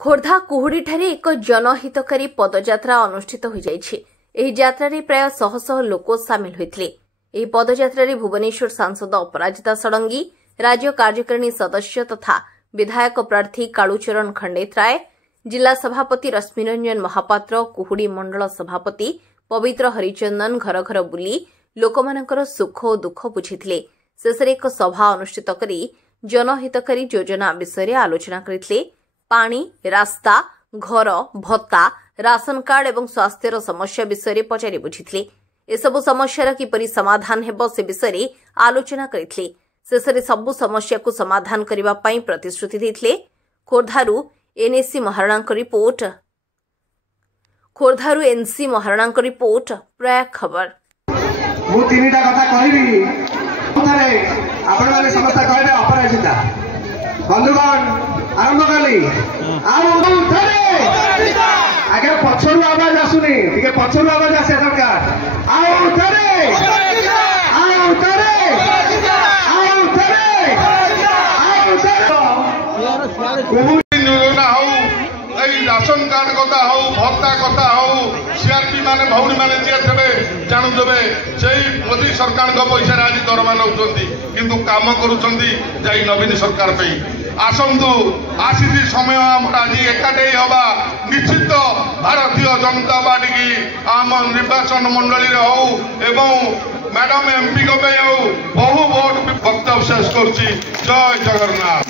खोर्धा कुहुड़ी ठारे एक जनहितकारी पदयात्रा अनुष्ठित हो जाइछि। एही यात्रा प्राय शह शह लोक सामिल होइथिले। एही पदयात्रा भुवनेश्वर सांसद अपराजिता षडंगी, राज्य कार्यकारिणी सदस्य तथा विधायक प्रार्थी कालूचरण खंडेतराय, जिला सभापति रश्मिरंजन महापात्र, कुहुड़ी मंडल सभापति पवित्र हरिचंदन घर घर बुली लोकमानଙ୍କର सुख और दुख बुझिथिले। शेषरे एक सभा अनुष्ठित करी जनहितकारी योजना विषय आलोचना करथिले। पानी, रास्ता, घर, भत्ता, राशन कार्ड एवं स्वास्थ्यर समस्या विषय पचारि बुझिथिले। एसबु समस्यार किपरि समाधान हेब से विषय आलोचना करथिले। शेषरे सबु समस्या को समाधान करिबा पई प्रतिश्रुति दैथिले। खोर्धारू एनएसी महाराणांक रिपोर्ट। खोर्धारू एनसी महाराणांक रिपोर्ट प्राय खबर। मु तीनटा कथा कहबी थारे आपण माने समस्त कहबे अपराजिता बंधुगण आरंभ कली आगे पछरु आवाज आसुनी टिके पछरु आवाज आसे सरकार राशन कार्ड कथा हो भत्ता कथा हो सीआरपी माने भौणी माने जे थे जानू देवे से मोदी सरकार पैसा आज दरमा नौ किंतु काम करुँच नवीन सरकार पे आसतु आसी समय आज एकाठे हवा निश्चित भारतीय जनता पार्टी की आम निर्वाचन मंडली हो एवं मैडम एमपी को बहु भोट वक्तव्य शेष कर। जय जगन्नाथ।